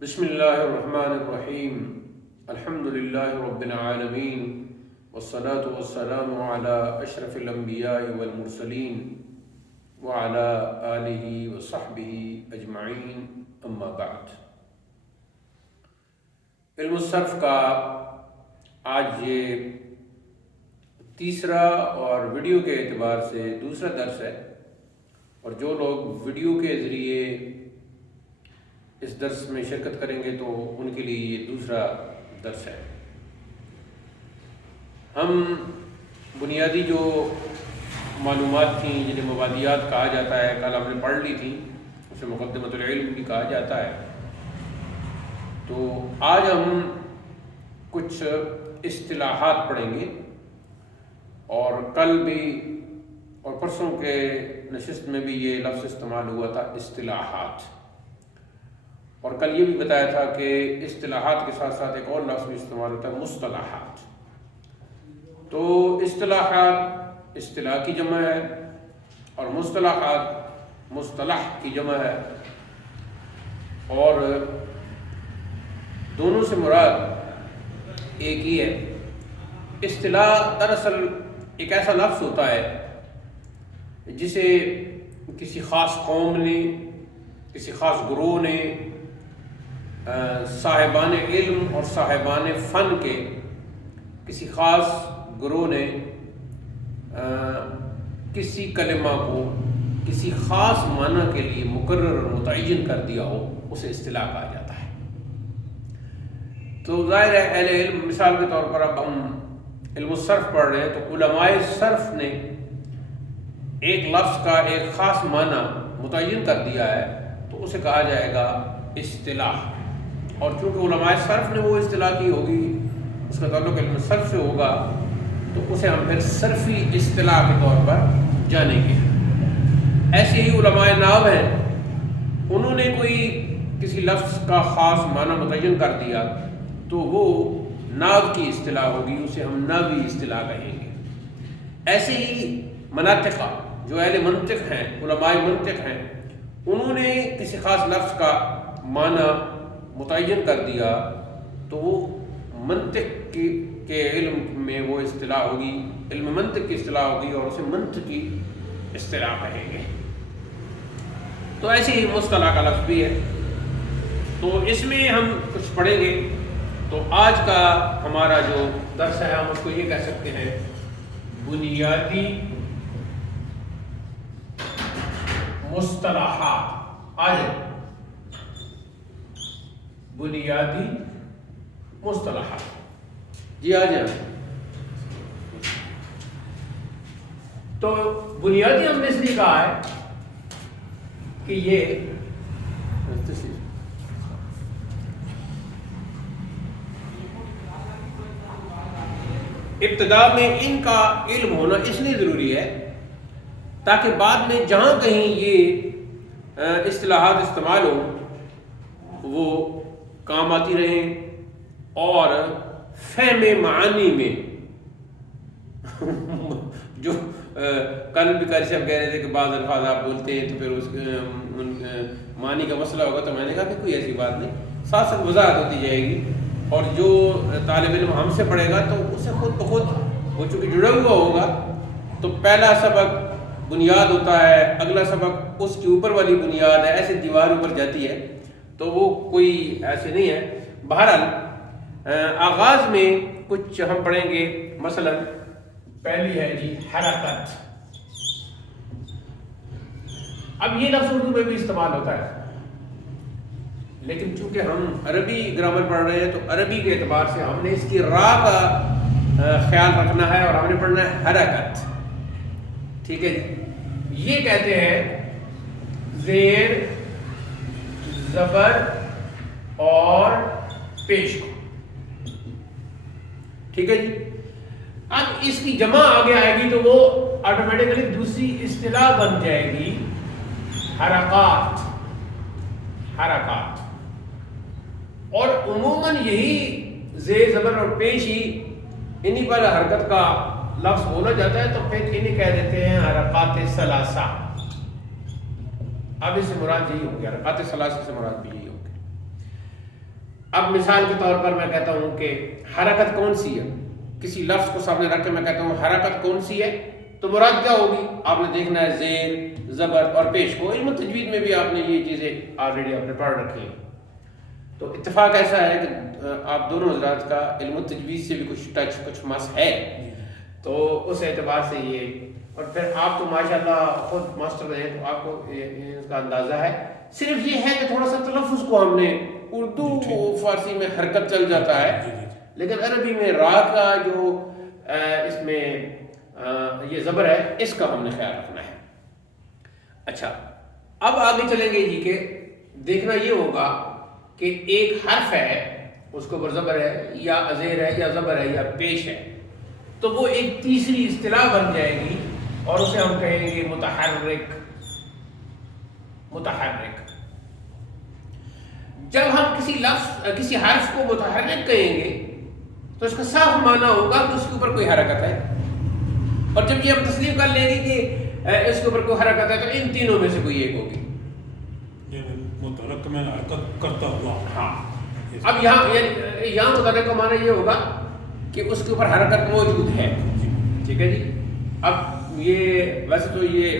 بسم اللہ الرحمن الرحیم الحمد للہ رب العالمین والصلاة والسلام علی اشرف الانبیاء والمرسلین وعلی آلہ وصحبہ اجمعین اما بعد۔ علم الصرف کا آج یہ تیسرا اور ویڈیو کے اعتبار سے دوسرا درس ہے، اور جو لوگ ویڈیو کے ذریعے اس درس میں شرکت کریں گے تو ان کے لیے یہ دوسرا درس ہے۔ ہم بنیادی جو معلومات تھیں جنہیں مبادیات کہا جاتا ہے، کل ہم نے پڑھ لی تھی، اسے مقدمۃ العلم بھی کہا جاتا ہے۔ تو آج ہم کچھ اصطلاحات پڑھیں گے، اور کل بھی اور پرسوں کے نشست میں بھی یہ لفظ استعمال ہوا تھا، اصطلاحات۔ اور کل یہ بھی بتایا تھا کہ اصطلاحات کے ساتھ ساتھ ایک اور لفظ بھی استعمال ہوتا ہے، مصطلحات۔ تو اصطلاحات اصطلاح کی جمع ہے، اور مصطلحات مصطلح کی جمع ہے، اور دونوں سے مراد ایک ہی ہے۔ اصطلاح دراصل ایک ایسا لفظ ہوتا ہے جسے کسی خاص قوم نے، کسی خاص گروہ نے، صاحبان علم اور صاحبان فن کے کسی خاص گروہ نے کسی کلمہ کو کسی خاص معنی کے لیے مقرر اور متعین کر دیا ہو، اسے اصطلاح کہا جاتا ہے۔ تو ظاہر ہے اہل علم، مثال کے طور پر اب ہم علم الصرف پڑھ رہے ہیں تو علماء صرف نے ایک لفظ کا ایک خاص معنی متعین کر دیا ہے تو اسے کہا جائے گا اصطلاح۔ اور چونکہ علماء صرف نے وہ اصطلاح کی ہوگی، اس کا تعلق علم صرف سے ہوگا، تو اسے ہم پھر صرفی اصطلاح کے طور پر جانیں گے۔ ایسے ہی علماء نحو ہیں، انہوں نے کوئی کسی لفظ کا خاص معنی متعین کر دیا تو وہ نحو کی اصطلاح ہوگی، اسے ہم نحوی اصطلاح کہیں گے۔ ایسے ہی مناطقہ، جو اہل منطق ہیں، علماء منطق ہیں، انہوں نے کسی خاص لفظ کا معنی متعین کر دیا تو وہ منطق کے علم میں وہ اصطلاح ہوگی، علم منطق کی اصطلاح ہوگی، اور اسے منطقی اصطلاح کہیں گے۔ تو ایسے ہی مصطلح کا لفظ بھی ہے، تو اس میں ہم کچھ پڑھیں گے۔ تو آج کا ہمارا جو درس ہے ہم اس کو یہ کہہ سکتے ہیں، بنیادی مصطلحات۔ آج بنیادی مصطلحات، جی آ جائیں۔ تو بنیادی ہم نے اس لیے کہا ہے کہ یہ ابتدا میں ان کا علم ہونا اس لیے ضروری ہے تاکہ بعد میں جہاں کہیں یہ اصطلاحات استعمال ہو وہ کام آتی رہیں، اور فہم معانی میں جو کل بھی قاری صاحب کہہ رہے تھے کہ بعض الفاظ آپ بولتے ہیں تو پھر اس معنی کا مسئلہ ہوگا، تو میں نے کہا کہ کوئی ایسی بات نہیں، ساتھ ساتھ وضاحت ہوتی جائے گی، اور جو طالب علم ہم سے پڑھے گا تو اسے خود بخود وہ چونکہ جڑا ہوا ہوگا، تو پہلا سبق بنیاد ہوتا ہے، اگلا سبق اس کے اوپر والی بنیاد ہے، ایسے دیوار اوپر جاتی ہے، تو وہ کوئی ایسے نہیں ہے۔ بہرحال آغاز میں کچھ ہم پڑھیں گے، مثلا پہلی ہے جی حرکت۔ اب یہ لفظ اردو میں بھی استعمال ہوتا ہے، لیکن چونکہ ہم عربی گرامر پڑھ رہے ہیں تو عربی کے اعتبار سے ہم نے اس کی را کا خیال رکھنا ہے، اور ہم نے پڑھنا ہے حرکت، ٹھیک ہے جی۔ یہ کہتے ہیں زیر، زبر اور پیش کو، ٹھیک ہے جی۔ اب اس کی جمع آگے آئے گی تو وہ آٹومیٹکلی دوسری اصطلاح بن جائے گی، حرکات، حرکات۔ اور عموماً یہی زیر، زبر اور پیش ہی انہی پر حرکت کا لفظ بولا جاتا ہے، تو پھر انہیں کہہ دیتے ہیں حرکات ثلاثہ۔ اب اس سے مراد یہی ہو گیا، حرکات ثلاثہ سے مراد بھی یہی ہو گیا۔ اب مثال کے طور پر میں کہتا ہوں کہ حرکت کون سی ہے، کسی لفظ کو سامنے رکھ کے میں کہتا ہوں حرکت کون سی ہے، تو مراد کیا ہوگی؟ آپ نے دیکھنا ہے زیر، زبر اور پیش کو. علم تجوید میں بھی آپ نے یہ چیزیں آلریڈی آپ نے پڑھ رکھی ہیں. تو اتفاق ایسا ہے کہ آپ دونوں حضرات کا علم تجوید سے بھی کچھ ٹچ کچھ مس ہے، تو اس اعتبار سے یہ، اور پھر آپ تو ماشاءاللہ خود ماسٹر ہیں تو آپ کو اس کا اندازہ ہے. صرف یہ ہے کہ تھوڑا سا تلفظ کو ہم نے اردو فارسی میں حرکت چل جاتا ہے، لیکن عربی میں را کا جو اس میں یہ زبر ہے اس کا ہم نے خیال رکھنا ہے. اچھا اب آگے چلیں گے جی، کہ دیکھنا یہ ہوگا کہ ایک حرف ہے اس کو اوپر زبر ہے یا ازیر ہے یا زبر ہے یا پیش ہے، تو وہ ایک تیسری اصطلاح بن جائے گی اور اسے ہم کہیں گے متحرک. متحرک جب ہم کسی لفظ کسی حرف کو متحرک کہیں گے تو اس کا صاف معنی ہوگا کہ اس کے اوپر کوئی حرکت ہے، اور جب یہ ہم تسلیم کر لیں گے کہ اس کے اوپر کوئی حرکت ہے تو ان تینوں میں سے کوئی ایک ہوگی. متحرک میں حرکت کرتا ہوا. ہاں اب یہاں متحرک کا معنی یہ ہوگا کہ اس کے اوپر حرکت موجود ہے. ٹھیک ہے جی. اب یہ ویسے تو یہ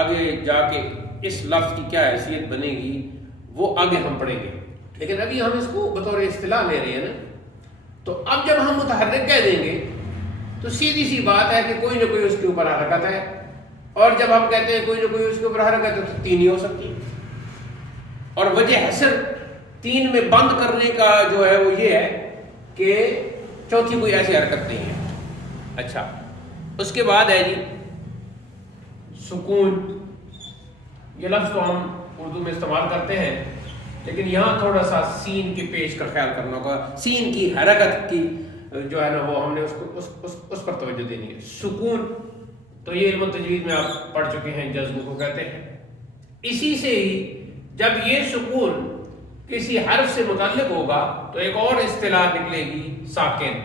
آگے جا کے اس لفظ کی کیا حیثیت بنے گی وہ آگے ہم پڑھیں گے، لیکن ابھی ہم اس کو بطور اصطلاح لے رہے ہیں نا. تو اب جب ہم متحرک کہہ دیں گے تو سیدھی سی بات ہے کہ کوئی نہ کوئی اس کے اوپر حرکت ہے، اور جب ہم کہتے ہیں کوئی نہ کوئی اس کے اوپر حرکت ہے تو تین ہی ہو سکتی، اور وجہ حسر تین میں بند کرنے کا جو ہے وہ یہ ہے کہ چوتھی کوئی ایسی حرکت نہیں ہے. اچھا اس کے بعد ہے جی سکون. یہ لفظ تو ہم اردو میں استعمال کرتے ہیں، لیکن یہاں تھوڑا سا سین کے پیش کا خیال کرنا ہوگا. سین کی حرکت کی جو ہے نا وہ ہم نے اس پر توجہ دینی ہے. سکون تو یہ علم تجوید میں آپ پڑھ چکے ہیں، جذب کو کہتے ہیں. اسی سے ہی جب یہ سکون کسی حرف سے متعلق ہوگا تو ایک اور اصطلاح نکلے گی ساکن.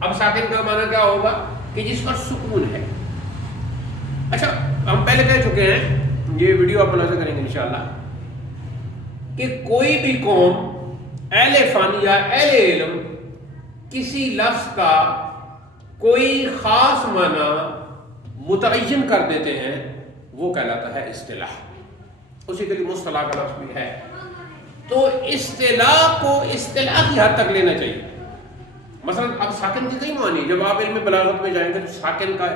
اب ساکن کا معنی کیا ہوگا؟ کہ جس پر سکون ہے. اچھا ہم پہلے کہہ چکے ہیں، یہ ویڈیو آپ ملاحظہ کریں گے انشاءاللہ، کہ کوئی بھی قوم اہل فن یا اہل علم کسی لفظ کا کوئی خاص معنی متعین کر دیتے ہیں وہ کہلاتا ہے اصطلاح. اسی کے لیے مصطلح کا لفظ بھی ہے. تو اصطلاح کو اصطلاح کی حد تک لینا چاہیے. مثلا اب ساکن کے کئی معنی، جب آپ علم بلاغت میں جائیں گے تو ساکن کا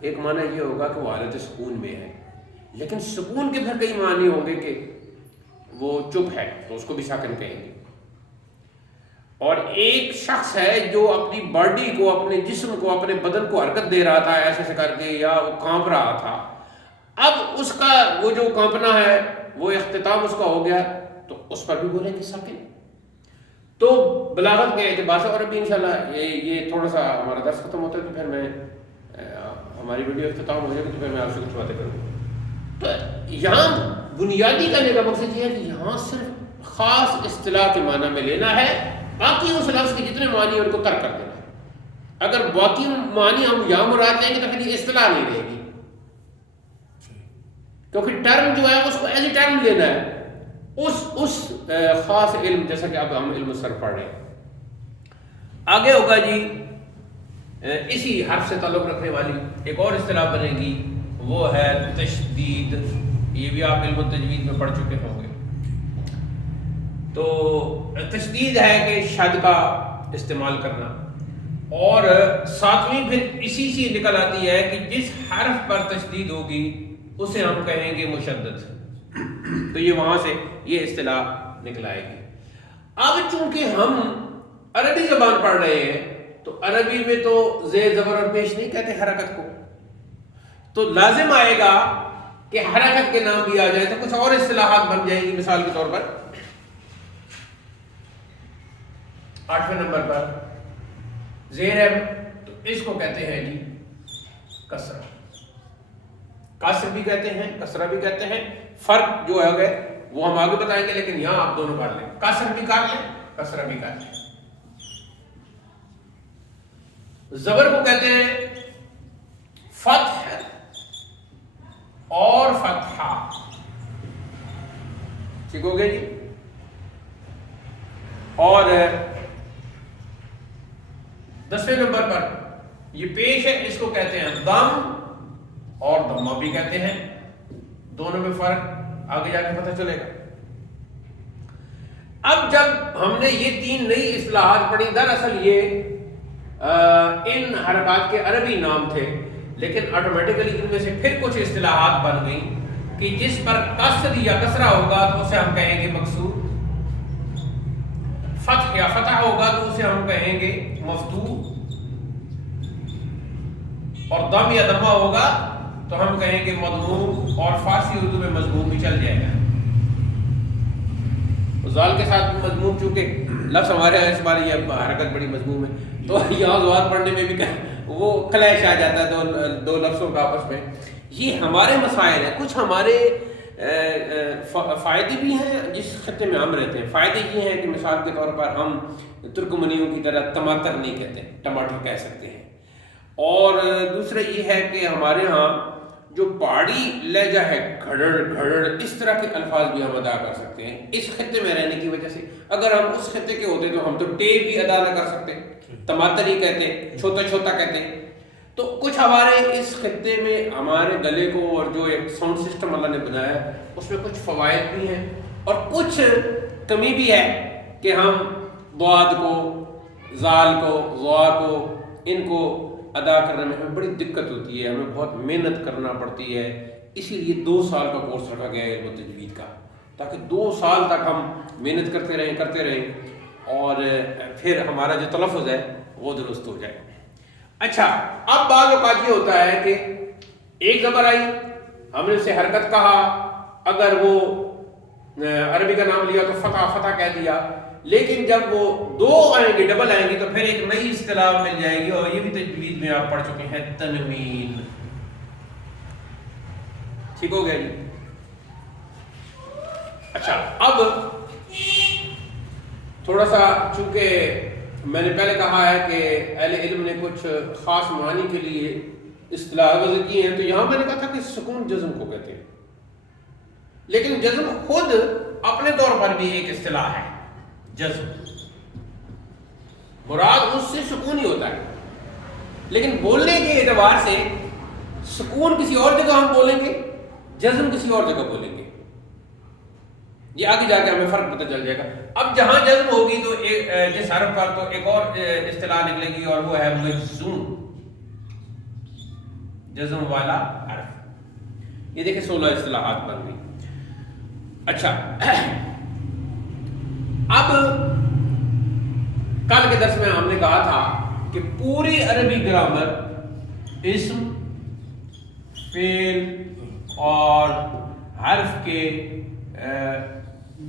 ایک معنی یہ ہوگا کہ وہ حالت سکون میں ہے، لیکن سکون کے پھر کئی معنی ہوں گے کہ وہ چپ ہے تو اس کو بھی ساکن کہیں گے. اور ایک شخص ہے جو اپنی باڈی کو، اپنے جسم کو، اپنے بدن کو حرکت دے رہا تھا ایسے سے کر کے، یا وہ کانپ رہا تھا، اب اس کا وہ جو کانپنا ہے وہ اختتام اس کا ہو گیا تو اس پر بھی بولیں گے ساکن. تو بلاغت کے اعتبار سے، اور ابھی انشاءاللہ یہ تھوڑا سا ہمارا درس ختم ہوتا ہے تو پھر میں ہماری ویڈیو اختتام ہو جائے گی تو پھر میں آپ سے کچھ باتیں کروں گا. تو یہاں بنیادی کرنے کا مقصد یہ ہے کہ یہاں صرف خاص اصطلاح کے معنی میں لینا ہے، باقی اس لفظ کے جتنے معنی ہیں ان کو ترک کر دینا ہے. اگر باقی معنی ہم یہاں مراد لیں گے تو پھر یہ اصطلاح نہیں رہے گی، کیونکہ ٹرم جو ہے اس کو ایز اے ٹرم لینا ہے اس خاص علم، جیسا کہ اب ہم علم صرف پڑھ رہے ہیں. آگے ہوگا جی اسی حرف سے تعلق رکھنے والی ایک اور اصطلاح بنے گی، وہ ہے تشدید. یہ بھی آپ علم تجوید میں پڑھ چکے ہوں گے. تو تشدید ہے کہ شد کا استعمال کرنا، اور ساتویں پھر اسی سے نکل آتی ہے کہ جس حرف پر تشدید ہوگی اسے ہم کہیں گے مشدد. تو یہ وہاں سے یہ اصطلاح نکل آئے گی. اب چونکہ ہم عربی زبان پڑھ رہے ہیں تو عربی میں تو زیر زبر اور پیش نہیں کہتے حرکت کو، تو لازم آئے گا کہ حرکت کے نام بھی آ جائے تو کچھ اور اصطلاحات بن جائیں گی. مثال کے طور پر 8ویں نمبر پر زیر ہے تو اس کو کہتے ہیں جی کسرہ. کاسر بھی کہتے ہیں، کسرہ بھی کہتے ہیں. فرق جو ہے وہ ہم آگے بتائیں گے، لیکن یہاں آپ دونوں پڑھ لیں، کاسر بھی کر لیں، کسرہ بھی کر لیں. زبر کو کہتے ہیں فتح اور فتحہ. ٹھیک ہو گیا جی. اور 10ویں نمبر پر یہ پیش ہے، اس کو کہتے ہیں دم اور دمہ بھی کہتے ہیں، دونوں میں فرق آگے جا کے پتہ چلے گا۔ اب جب ہم نے یہ 3 نئی اصطلاحات پڑھی، دراصل یہ ان حرکات کے عربی نام تھے، لیکن آٹومیٹیکلی ان میں سے پھر کچھ اصطلاحات بن گئیں کہ جس پر کسر یا کسرہ ہوگا تو اسے ہم کہیں گے مکسور، فتح یا فتح ہوگا تو اسے ہم کہیں گے مفتوح، اور دم یا دمہ ہوگا تو ہم کہیں گے مضموم، اور فارسی اردو میں مضموم بھی چل جائے گا۔ زال کے ساتھ مضموم، چونکہ لفظ ہمارے یہاں اس بار یہ حرکت بڑی مضموم ہے، تو یہاں زوال پڑھنے میں بھی وہ کلیش آ جاتا ہے دو لفظوں کا آپس میں۔ یہ ہمارے مسائل ہیں، کچھ ہمارے فائدے بھی ہیں جس خطے میں ہم رہتے ہیں۔ فائدے یہ ہیں کہ مثال کے طور پر ہم ترکمنیوں کی طرح ٹماٹر نہیں کہتے، ٹماٹر کہہ سکتے ہیں، اور دوسرا یہ ہے کہ ہمارے ہاں جو پہاڑی لہجہ ہے، گھڑڑ گھڑڑ، اس طرح کے الفاظ بھی ہم ادا کر سکتے ہیں اس خطے میں رہنے کی وجہ سے۔ اگر ہم اس خطے کے ہوتے تو ہم تو ٹے بھی ادا نہ کر سکتے، ٹماٹر ہی کہتے، چھوٹا چھوٹا کہتے۔ تو کچھ ہمارے اس خطے میں ہمارے گلے کو اور جو ایک ساؤنڈ سسٹم اللہ نے بنایا ہے اس میں کچھ فوائد بھی ہیں اور کچھ کمی بھی ہے کہ ہم ضاد کو، زال کو، ضا کو، ان کو ادا کرنے میں ہمیں بڑی دقت ہوتی ہے، ہمیں بہت محنت کرنا پڑتی ہے۔ اسی لیے 2 سال کا کورس رکھا گیا ہے علم تجوید کا، تاکہ 2 سال تک ہم محنت کرتے رہیں اور پھر ہمارا جو تلفظ ہے وہ درست ہو جائے۔ اچھا، اب بعض اوقات یہ ہوتا ہے کہ ایک زبر آئی، ہم نے اسے حرکت کہا، اگر وہ عربی کا نام لیا تو فتح فتح کہہ دیا، لیکن جب وہ 2 آئیں گے، ڈبل آئیں گی، تو پھر ایک نئی اصطلاح مل جائے گی، اور یہ بھی تجوید میں آپ پڑھ چکے ہیں، تنوین۔ ٹھیک ہو گیا جی؟ اچھا، اب تھوڑا سا، چونکہ میں نے پہلے کہا ہے کہ اہل علم نے کچھ خاص معنی کے لیے اصطلاح وضع کی ہیں، تو یہاں میں نے کہا تھا کہ سکون جزم کو کہتے ہیں، لیکن جزم خود اپنے طور پر بھی ایک اصطلاح ہے۔ جزم مراد اس سے سکون ہی ہوتا ہے، لیکن بولنے کے اعتبار سے سکون کسی اور جگہ ہم بولیں گے، جزم کسی اور جگہ بولیں گے، یہ آگے جا کے ہمیں فرق پتہ چل جائے گا۔ اب جہاں جزم ہوگی تو جس حرف پر، تو ایک اور اصطلاح نکلے گی اور وہ ہے مجزوم، جزم والا حرف۔ یہ دیکھیں 16 اصطلاحات بن گئی۔ اچھا، اب کل کے درس میں ہم نے کہا تھا کہ پوری عربی گرامر اسم، فعل اور حرف کے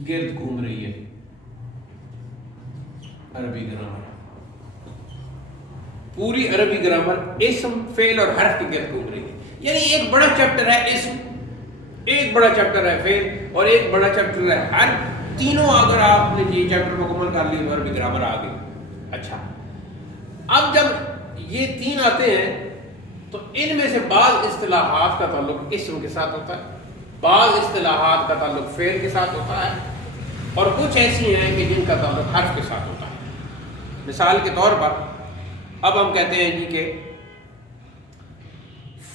گرد گھوم رہی ہے۔ عربی گرامر، پوری عربی گرامر اسم، فعل اور حرف کے گرد گھوم رہی ہے، یعنی ایک بڑا چیپٹر ہے اسم، ایک بڑا چیپٹر ہے فعل، اور ایک بڑا چیپٹر ہے حرف۔ تینوں اگر آپ نے یہ چیپٹر مکمل کر لی تو عربی گرامر آ گئی۔ اچھا، اب جب یہ 3 آتے ہیں تو ان میں سے بعض اصطلاحات کا تعلق اسم کے ساتھ ہوتا ہے، بعض اصطلاحات کا تعلق فعل کے ساتھ ہوتا ہے، اور کچھ ایسی ہیں کہ جن کا تعلق حرف کے ساتھ ہوتا ہے۔ مثال کے طور پر اب ہم کہتے ہیں جی کہ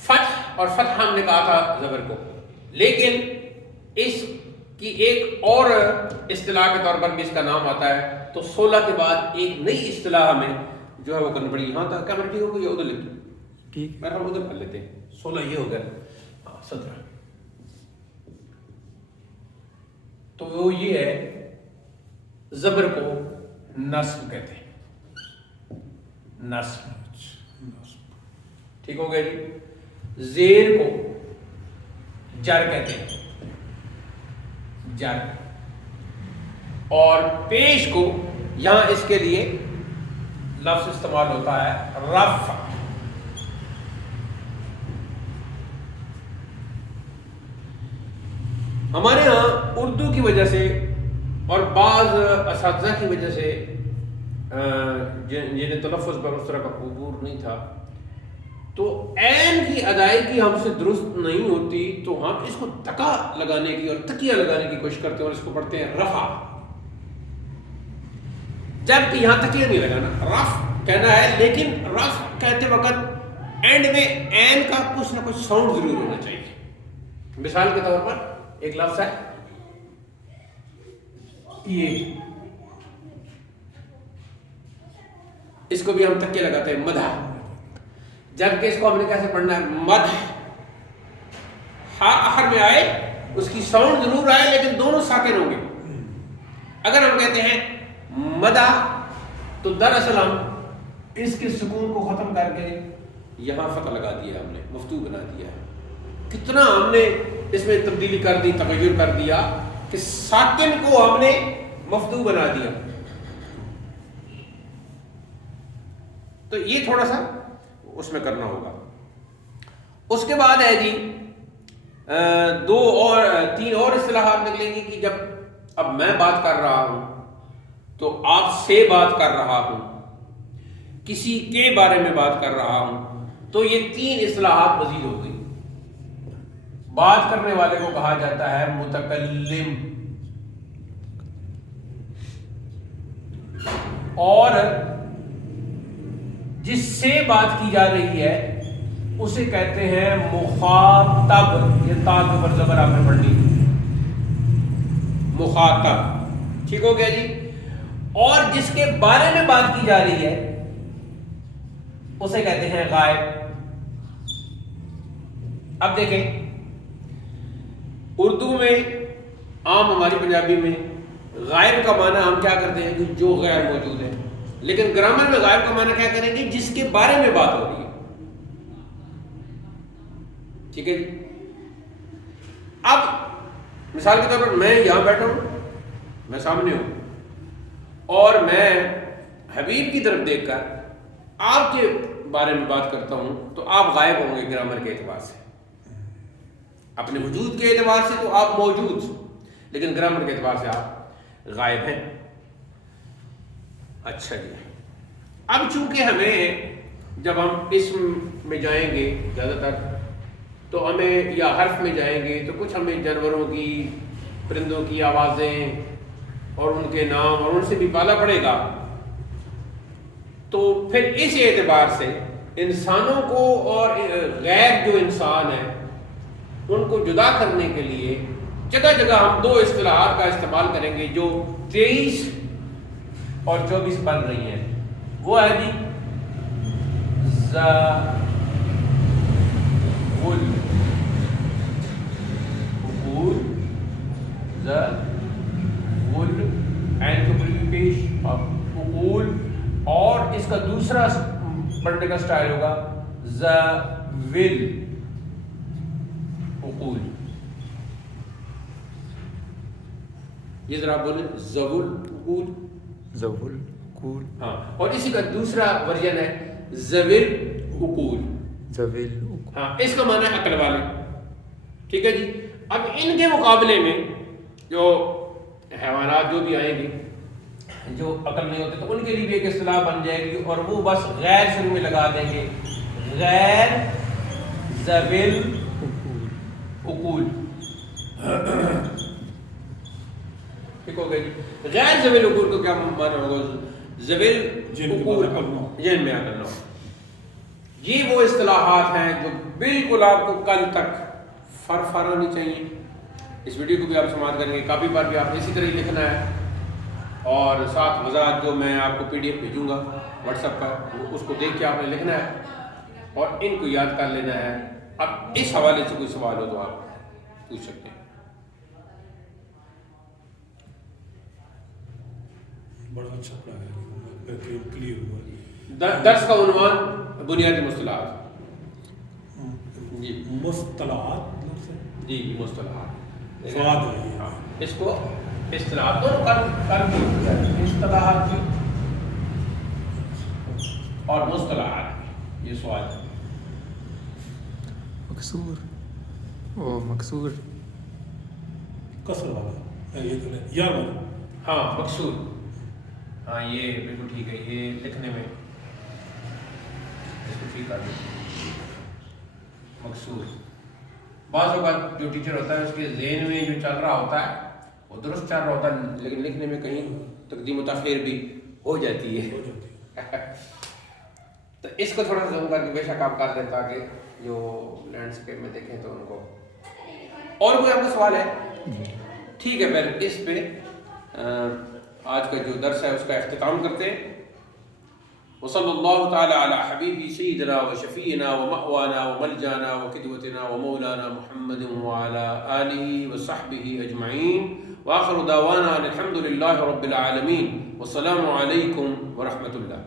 فتح، اور فتح ہم نے کہا تھا زبر کو، لیکن اس کی ایک اور اصطلاح کے طور پر بھی اس کا نام آتا ہے، تو 16 کے بعد ایک نئی اصطلاح ہمیں جو ہے وہ کرنی پڑی۔ یہاں تک کیا ٹھیک ہوگی یا ادھر لکھ دوں؟ ٹھیک، میرا ادھر کر لیتے ہیں۔ 16 یہ ہو گیا، 17۔ تو وہ یہ ہے، زبر کو نصب کہتے ہیں، نصب، ٹھیک ہو گیا جی۔ زیر کو جر کہتے ہیں، جر، اور پیش کو یہاں اس کے لیے لفظ استعمال ہوتا ہے رفع۔ ہمارے ہاں اردو کی وجہ سے اور بعض اساتذہ کی وجہ سے جنہیں تلفظ پر اس طرح کا عبور نہیں تھا، تو عین کی ادائیگی ہم سے درست نہیں ہوتی، تو ہم اس کو دکا لگانے کی اور تکیہ لگانے کی کوشش کرتے ہیں اور اس کو پڑھتے ہیں رفع۔ جبکہ یہاں تک یہ نہیں لگانا، رف کہنا ہے، لیکن رف کہتے وقت اینڈ میں این کا کچھ نہ کچھ ساؤنڈ ضرور ہونا چاہیے. مثال کے طور پر ایک لفظ ہے یہ، اس کو بھی ہم تکیے لگاتے ہیں مدح، جبکہ اس کو ہم نے کیسے پڑھنا ہے؟ مدح، ہا آخر میں آئے، اس کی ساؤنڈ ضرور آئے لیکن دونوں ساکن ہوں گے. اگر ہم کہتے ہیں مدح تو دراصل ہم اس کے سکون کو ختم کر کے یہاں فتح لگا دیا، ہم نے مفتوح بنا دیا ہے. کتنا ہم نے اس میں تبدیلی کر دی، تغیر کر دیا کہ ساکن کو ہم نے مفتوح بنا دیا. تو یہ تھوڑا سا اس میں کرنا ہوگا. اس کے بعد ہے جی تین اور اصطلاحات نکلیں گی کہ جب اب میں بات کر رہا ہوں تو آپ سے بات کر رہا ہوں، کسی کے بارے میں بات کر رہا ہوں، تو یہ تین اصطلاحات مزید ہو گئی. بات کرنے والے کو کہا جاتا ہے متکلم، اور جس سے بات کی جا رہی ہے اسے کہتے ہیں مخاطب. یہ تا کے اوپر زبر آپ نے پڑھنی، مخاطب، ٹھیک ہو گیا جی. اور جس کے بارے میں بات کی جا رہی ہے اسے کہتے ہیں غائب. اب دیکھیں اردو میں، عام ہماری پنجابی میں غائب کا معنی ہم کیا کرتے ہیں کہ جو غیر موجود ہے، لیکن گرامر میں غائب کا معنی کیا کریں گے؟ جس کے بارے میں بات ہو رہی ہے. ٹھیک ہے جی. اب مثال کے طور پر میں یہاں بیٹھا ہوں، میں سامنے ہوں، اور میں حبیب کی طرف دیکھ کر آپ کے بارے میں بات کرتا ہوں تو آپ غائب ہوں گے گرامر کے اعتبار سے. اپنے وجود کے اعتبار سے تو آپ موجود، لیکن گرامر کے اعتبار سے آپ غائب ہیں. اچھا جی. اب چونکہ ہمیں جب ہم اسم میں جائیں گے زیادہ تر تو ہمیں، یا حرف میں جائیں گے تو کچھ ہمیں جانوروں کی، پرندوں کی آوازیں اور ان کے نام اور ان سے بھی پالا پڑے گا. تو پھر اس اعتبار سے انسانوں کو اور غیر جو انسان ہیں ان کو جدا کرنے کے لیے جگہ جگہ ہم دو اصطلاحات کا استعمال کریں گے جو 23 اور 24 بن رہی ہیں. وہ ہے جی عقول، اور اس کا دوسرا پڑھنے کا سٹائل ہوگا ذوِل عقول. یہ ذرا بولیں، ذوِل عقول، ذوِل عقول. ہاں. اور اسی کا دوسرا ورژن ہے ذوِل عقول. ذوِل عقول، ہاں، اس کا معنی ہے عقل والے. ٹھیک ہے جی. اب ان کے مقابلے میں جو حیوانات جو بھی آئیں گے جو عقل نہیں ہوتے تو ان کے لیے بھی ایک اصطلاح بن جائے گی، اور وہ بس غیر شروع میں لگا دیں گے، غیر ذوِل عقول. ٹھیک ہو گیا جی. غیر ذوِل عقول کو کیا معنی ہوگا؟ ذوِل عقول جن میں عقل نہ ہو. یہ وہ اصطلاحات ہیں جو بالکل آپ کو کل تک فر ہونی چاہیے. اس ویڈیو کو بھی آپ سماعت کریں گے، کاپی پر بھی آپ نے اسی طرح ہی لکھنا ہے، اور ساتھ وضاحت جو میں آپ کو PDF بھیجوں گا واٹس ایپ پر، اس کو دیکھ کے آپ نے لکھنا ہے اور ان کو یاد کر لینا ہے. اب اس حوالے سے کوئی سوال ہو تو آپ پوچھ سکتے ہیں. بڑا اچھا پڑھا ہے، کلیئر ہوا. درس کا عنوان بنیادی مصطلحات. جی مصطلحات، جی مصطلحات سواد ہے یہ. ہاں، اس کو اصطلاحات دونوں کر اصطلاحات بھی اور مصطلحات، یہ سوال ہے. مکسور، او مکسور، کسر والا یہ تو یا والا. ہاں مقصور، ہاں یہ بالکل ٹھیک ہے. یہ لکھنے میں اس کو ٹھیک کر دیں. مقصور بعض اوقات جو ٹیچر ہوتا ہے اس کے ذہن میں جو چل رہا ہوتا ہے وہ درست چل رہا ہوتا ہے، لیکن لکھنے میں کہیں تقدیم و تاخیر بھی ہو جاتی ہے. ہو جاتی ہے. تو اس کو تھوڑا سا زوم کر کے بے شک آپ کر دیں تاکہ جو لینڈسکیپ میں دیکھیں تو ان کو. اور کوئی آپ کا سوال ہے؟ ٹھیک ہے، پھر اس پہ آج کا جو درس ہے اس کا اختتام کرتے ہیں. وصلی اللہ تعالی علی حبیبی سیدنا و شفیعنا و مأوانا و ملجانا و قدوتنا و مولانا محمد وعلی آلہ و صحبہ اجمعین وآخر دعوانا الحمد للہ رب العالمین والسلام علیکم ورحمۃ اللہ.